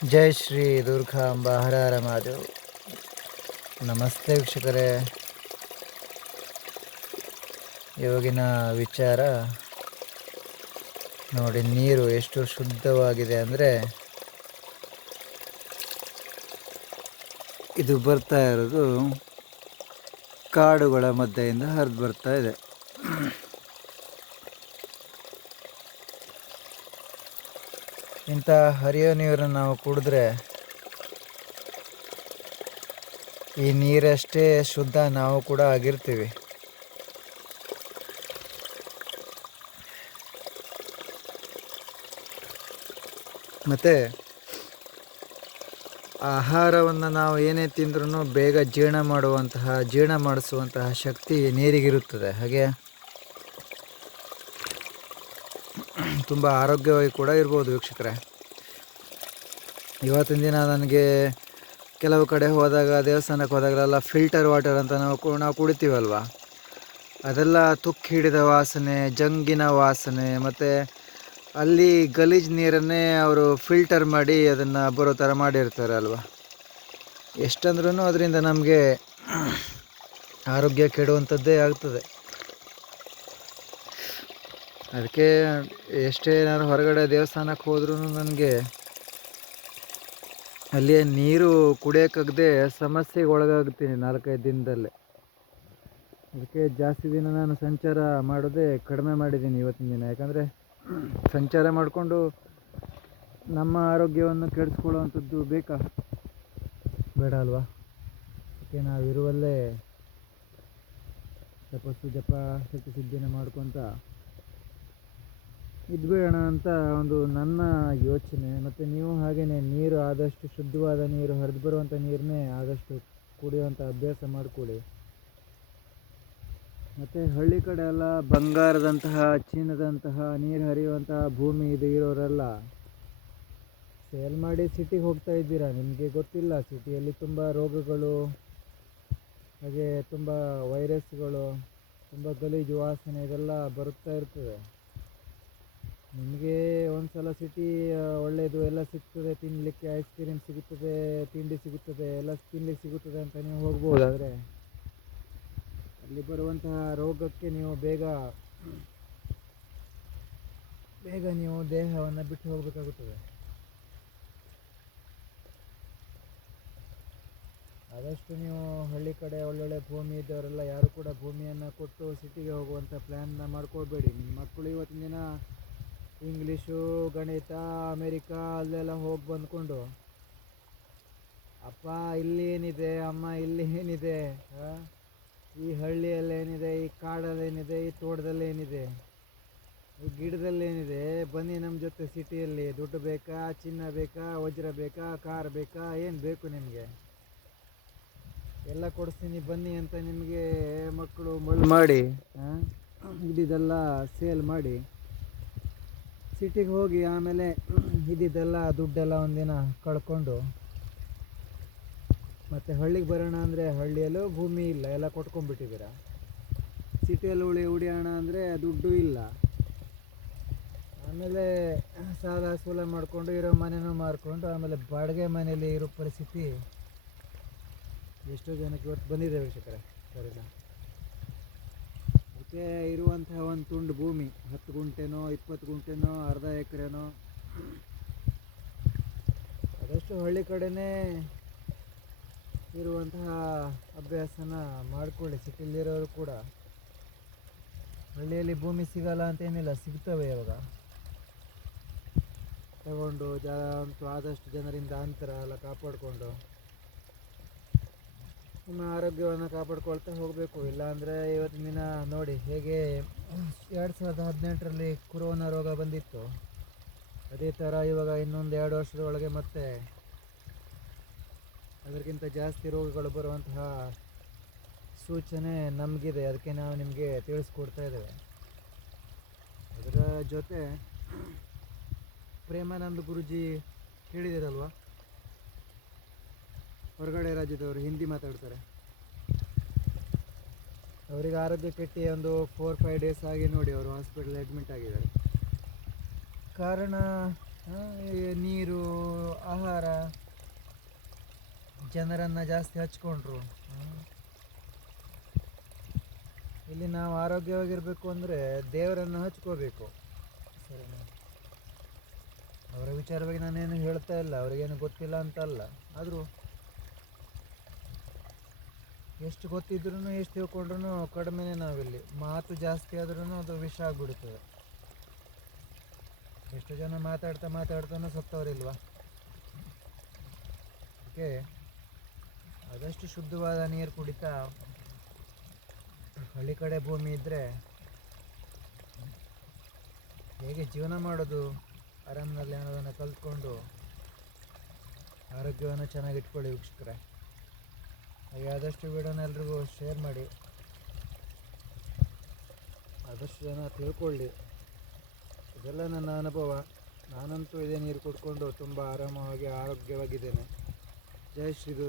ಜೈ ಶ್ರೀ ದುರ್ಗಾಂಬ ಹರ ಹರ ಮಹಾದೇವ್. ನಮಸ್ತೆ ವೀಕ್ಷಕರೇ. ಇವಾಗಿನ ವಿಚಾರ ನೋಡಿ, ನೀರು ಎಷ್ಟು ಶುದ್ಧವಾಗಿದೆ ಅಂದರೆ ಇದು ಬರ್ತಾ ಇರೋದು ಕಾಡುಗಳ ಮಧ್ಯೆಯಿಂದ ಹರಿದು ಬರ್ತಾ ಇದೆ. ಇಂಥ ಹರಿಯೋ ನೀರನ್ನು ನಾವು ಕುಡಿದ್ರೆ ಈ ನೀರಷ್ಟೇ ಶುದ್ಧ ನಾವು ಕೂಡ ಆಗಿರ್ತೀವಿ. ಮತ್ತು ಆಹಾರವನ್ನು ನಾವು ಏನೇ ತಿಂದ್ರೂ ಬೇಗ ಜೀರ್ಣ ಮಾಡಿಸುವಂತಹ ಶಕ್ತಿ ನೀರಿಗಿರುತ್ತದೆ. ಹಾಗೆ ತುಂಬ ಆರೋಗ್ಯವಾಗಿ ಕೂಡ ಇರ್ಬೋದು ವೀಕ್ಷಕರೇ. ಇವತ್ತಿನ ದಿನ ನನಗೆ ಕೆಲವು ಕಡೆ ಹೋದಾಗ, ದೇವಸ್ಥಾನಕ್ಕೆ ಹೋದಾಗಲೆಲ್ಲ ಫಿಲ್ಟರ್ ವಾಟರ್ ಅಂತ ನಾವು ಕುಡಿತೀವಲ್ವ, ಅದೆಲ್ಲ ತುಕ್ಕು ಹಿಡಿದ ವಾಸನೆ, ಜಂಗಿನ ವಾಸನೆ, ಮತ್ತು ಅಲ್ಲಿ ಗಲೀಜು ನೀರನ್ನೇ ಅವರು ಫಿಲ್ಟರ್ ಮಾಡಿ ಅದನ್ನು ಬರೋ ಥರ ಮಾಡಿರ್ತಾರೆ ಅಲ್ವ. ಎಷ್ಟಂದ್ರೂ ಅದರಿಂದ ನಮಗೆ ಆರೋಗ್ಯ ಕೆಡುವಂಥದ್ದೇ ಆಗ್ತದೆ. ಅದಕ್ಕೆ ಎಷ್ಟೇ ನಾನು ಹೊರಗಡೆ ದೇವಸ್ಥಾನಕ್ಕೆ ಹೋದ್ರೂ ನನಗೆ ಅಲ್ಲಿಯೇ ನೀರು ಕುಡಿಯೋಕ್ಕಾಗದೆ ಸಮಸ್ಯೆಗೆ ಒಳಗಾಗ್ತೀನಿ 4-5 ದಿನದಲ್ಲೇ. ಅದಕ್ಕೆ ಜಾಸ್ತಿ ದಿನ ನಾನು ಸಂಚಾರ ಮಾಡೋದೇ ಕಡಿಮೆ ಮಾಡಿದ್ದೀನಿ ಇವತ್ತಿನ ದಿನ. ಯಾಕಂದರೆ ಸಂಚಾರ ಮಾಡಿಕೊಂಡು ನಮ್ಮ ಆರೋಗ್ಯವನ್ನು ಕೆಡಿಸ್ಕೊಳ್ಳುವಂಥದ್ದು ಬೇಕಾ, ಬೇಡ ಅಲ್ವಾ. ಅದಕ್ಕೆ ನಾವಿರುವಲ್ಲೇ ತಪಸ್ಸು ಜಪ ಶಕ್ತಿ ಸಿದ್ಧಿನ ಮಾಡ್ಕೊತ ಇದ್ಬೇಡ ಅಂತ ಒಂದು ನನ್ನ ಯೋಚನೆ. ಮತ್ತು ನೀವು ಹಾಗೆಯೇ ನೀರು ಆದಷ್ಟು ಶುದ್ಧವಾದ ನೀರು, ಹರಿದು ಬರುವಂಥ ನೀರನ್ನೇ ಆದಷ್ಟು ಕುಡಿಯುವಂಥ ಅಭ್ಯಾಸ ಮಾಡಿಕೊಳ್ಳಿ. ಮತ್ತು ಹಳ್ಳಿ ಕಡೆ ಎಲ್ಲ ಬಂಗಾರದಂತಹ, ಚಿನ್ನದಂತಹ ನೀರು ಹರಿಯುವಂತಹ ಭೂಮಿ ಇರೋರೆಲ್ಲ ಸೇಲ್ ಮಾಡಿ ಸಿಟಿಗೆ ಹೋಗ್ತಾ ಇದ್ದೀರಾ. ನಿಮಗೆ ಗೊತ್ತಿಲ್ಲ, ಸಿಟಿಯಲ್ಲಿ ತುಂಬ ರೋಗಗಳು, ಹಾಗೆ ತುಂಬ ವೈರಸ್ಗಳು, ತುಂಬ ಗಲೀಜು ವಾಸನೆ ಇದೆಲ್ಲ ಬರುತ್ತಾ ಇರ್ತದೆ. ನಿಮಗೆ ಒಂದು ಸಲ ಸಿಟಿ ಒಳ್ಳೆಯದು, ಎಲ್ಲ ಸಿಗ್ತದೆ ತಿನ್ನಲಿಕ್ಕೆ, ಐಸ್ ಕ್ರೀಮ್ ಸಿಗುತ್ತದೆ, ತಿಂಡಿ ಸಿಗುತ್ತದೆ, ಎಲ್ಲ ತಿನ್ನಲಿಕ್ಕೆ ಸಿಗುತ್ತದೆ ಅಂತ ನೀವು ಹೋಗ್ಬೋದು. ಆದರೆ ಅಲ್ಲಿ ಬರುವಂತಹ ರೋಗಕ್ಕೆ ನೀವು ಬೇಗ ನೀವು ದೇಹವನ್ನು ಬಿಟ್ಟು ಹೋಗಬೇಕಾಗುತ್ತದೆ. ಆದಷ್ಟು ನೀವು ಹಳ್ಳಿ ಕಡೆ ಒಳ್ಳೊಳ್ಳೆ ಭೂಮಿ ಇದ್ದವರೆಲ್ಲ ಯಾರು ಕೂಡ ಭೂಮಿಯನ್ನು ಕೊಟ್ಟು ಸಿಟಿಗೆ ಹೋಗುವಂಥ ಪ್ಲ್ಯಾನ್ನ ಮಾಡ್ಕೊಳ್ಬೇಡಿ. ನಿಮ್ಮ ಮಕ್ಕಳು ಇವತ್ತಿನ ದಿನ ಇಂಗ್ಲೀಷು, ಗಣಿತ, ಅಮೇರಿಕಾ ಅಲ್ಲೆಲ್ಲ ಹೋಗಿ ಬಂದ್ಕೊಂಡು, ಅಪ್ಪ ಇಲ್ಲಿ ಏನಿದೆ, ಅಮ್ಮ ಇಲ್ಲಿ ಏನಿದೆ, ಈ ಹಳ್ಳಿಯಲ್ಲಿ ಏನಿದೆ, ಈ ಕಾಡಲ್ಲಿ ಏನಿದೆ, ಈ ತೋಟದಲ್ಲಿ ಏನಿದೆ, ಈ ಗಿಡದಲ್ಲಿ ಏನಿದೆ, ಬನ್ನಿ ನಮ್ಮ ಜೊತೆ ಸಿಟಿಯಲ್ಲಿ. ದುಡ್ಡು ಬೇಕಾ, ಚಿನ್ನ ಬೇಕಾ, ವಜ್ರ ಬೇಕಾ, ಕಾರ್ ಬೇಕಾ, ಏನು ಬೇಕು ನಿಮಗೆ, ಎಲ್ಲ ಕೊಡಿಸ್ತೀನಿ ಬನ್ನಿ ಅಂತ ನಿಮಗೆ ಮಕ್ಕಳು ಮಾಡಿ ಇದ್ದಿದ್ದೆಲ್ಲ ಸೇಲ್ ಮಾಡಿ ಸಿಟಿಗೆ ಹೋಗಿ ಆಮೇಲೆ ಇದ್ದಿದ್ದೆಲ್ಲ ದುಡ್ಡೆಲ್ಲ ಒಂದಿನ ಕಳ್ಕೊಂಡು ಮತ್ತು ಹಳ್ಳಿಗೆ ಬರೋಣ ಅಂದರೆ ಹಳ್ಳಿಯಲ್ಲೂ ಭೂಮಿ ಇಲ್ಲ, ಎಲ್ಲ ಕೊಟ್ಕೊಂಡ್ಬಿಟ್ಟಿದ್ದೀರ. ಸಿಟಿಯಲ್ಲಿ ಉಳಿಯೋಣ ಅಂದರೆ ದುಡ್ಡು ಇಲ್ಲ. ಆಮೇಲೆ ಸಾಲ ಸೂಲ ಮಾಡಿಕೊಂಡು ಇರೋ ಮನೆನೂ ಮಾರ್ಕೊಂಡು ಆಮೇಲೆ ಬಾಡಿಗೆ ಮನೆಯಲ್ಲಿ ಇರೋ ಪರಿಸ್ಥಿತಿ ಎಷ್ಟೋ ಜನಕ್ಕೆ ಇವತ್ತು ಬಂದಿದೆ ವೀಕ್ಷಕರೇ. ಸರಿನಾ? ಅದಕ್ಕೆ ಇರುವಂತಹ ಒಂದು ತುಂಡು ಭೂಮಿ, 10 ಗುಂಟೆನೋ 20 ಗುಂಟೆನೋ ಅರ್ಧ ಎಕರೆನೋ, ಆದಷ್ಟು ಹಳ್ಳಿ ಕಡೆನೇ ಇರುವಂತಹ ಅಭ್ಯಾಸನ ಮಾಡಿಕೊಳ್ಳಿ. ಸಿಟಿಲಿರೋರು ಕೂಡ ಹಳ್ಳಿಯಲ್ಲಿ ಭೂಮಿ ಸಿಗಲ್ಲ ಅಂತೇನಿಲ್ಲ, ಸಿಗ್ತವೆ. ಇವಾಗ ತಗೊಂಡು ಅಂತೂ ಆದಷ್ಟು ಜನರಿಂದ ಅಂತರ ಎಲ್ಲ ಕಾಪಾಡಿಕೊಂಡು ನಿಮ್ಮ ಆರೋಗ್ಯವನ್ನು ಕಾಪಾಡ್ಕೊಳ್ತಾ ಹೋಗಬೇಕು. ಇಲ್ಲಾಂದರೆ ಇವತ್ತಿನ ದಿನ ನೋಡಿ ಹೇಗೆ 2018ರಲ್ಲಿ ಕೊರೋನಾ ರೋಗ ಬಂದಿತ್ತು, ಅದೇ ಥರ ಇವಾಗ ಇನ್ನೊಂದು 2 ವರ್ಷದೊಳಗೆ ಮತ್ತೆ ಅದಕ್ಕಿಂತ ಜಾಸ್ತಿ ರೋಗಗಳು ಬರುವಂತಹ ಸೂಚನೆ ನಮಗಿದೆ. ಅದಕ್ಕೆ ನಾವು ನಿಮಗೆ ತಿಳಿಸ್ಕೊಡ್ತಾ ಇದ್ದೇವೆ. ಅದರ ಜೊತೆ ಪ್ರೇಮಾನಂದ ಗುರೂಜಿ ಹೇಳಿದಿರಲ್ವ, ಹೊರಗಡೆ ರಾಜ್ಯದವರು ಹಿಂದಿ ಮಾತಾಡ್ತಾರೆ, ಅವರಿಗೆ ಆರೋಗ್ಯ ಕೆಟ್ಟು ಒಂದು 4-5 ಡೇಸ್ ಆಗಿ ನೋಡಿ ಅವರು ಹಾಸ್ಪಿಟಲ್ ಅಡ್ಮಿಟ್ ಆಗಿದ್ದಾರೆ. ಕಾರಣ ನೀರು, ಆಹಾರ ಜನರನ್ನು ಜಾಸ್ತಿ ಹಚ್ಕೊಂಡ್ರು. ಇಲ್ಲಿ ನಾವು ಆರೋಗ್ಯವಾಗಿರಬೇಕು ಅಂದರೆ ದೇವರನ್ನು ಹಚ್ಕೋಬೇಕು. ಸರಿನಾ? ಅವರ ವಿಚಾರವಾಗಿ ನಾನೇನು ಹೇಳ್ತಾ ಇಲ್ಲ, ಅವರಿಗೇನು ಗೊತ್ತಿಲ್ಲ ಅಂತಲ್ಲ. ಆದರೂ ಎಷ್ಟು ಗೊತ್ತಿದ್ರೂ ಎಷ್ಟು ತಿಳ್ಕೊಂಡ್ರೂ ಕಡಿಮೆನೇ. ನಾವಿಲ್ಲಿ ಮಾತು ಜಾಸ್ತಿ ಆದ್ರೂ ಅದು ವಿಷ ಆಗಿಬಿಡ್ತದೆ. ಎಷ್ಟು ಜನ ಮಾತಾಡ್ತಾನೂ ಸತ್ತವರಿಲ್ವಾ? ಅದಕ್ಕೆ ಆದಷ್ಟು ಶುದ್ಧವಾದ ನೀರು ಕುಡಿತಾ, ಹಳ್ಳಿ ಕಡೆ ಭೂಮಿ ಇದ್ದರೆ ಹೇಗೆ ಜೀವನ ಮಾಡೋದು ಆರಾಮಿನಲ್ಲಿ ಅನ್ನೋದನ್ನು ಕಲ್ತ್ಕೊಂಡು ಆರೋಗ್ಯವನ್ನು ಚೆನ್ನಾಗಿಟ್ಕೊಳ್ಳಿ ವೀಕ್ಷಕರೇ. ಹಾಗೆ ಆದಷ್ಟು ವಿಡಿಯೋನ ಎಲ್ರಿಗೂ ಶೇರ್ ಮಾಡಿ, ಆದಷ್ಟು ಜನ ತಿಳ್ಕೊಳ್ಳಿ. ಇದೆಲ್ಲ ನನ್ನ ಅನುಭವ. ನಾನಂತೂ ಇದೇ ನೀರು ಕುಡ್ಕೊಂಡು ತುಂಬ ಆರಾಮವಾಗಿ ಆರೋಗ್ಯವಾಗಿದ್ದೇನೆ. ಜೈ ಶ್ರೀ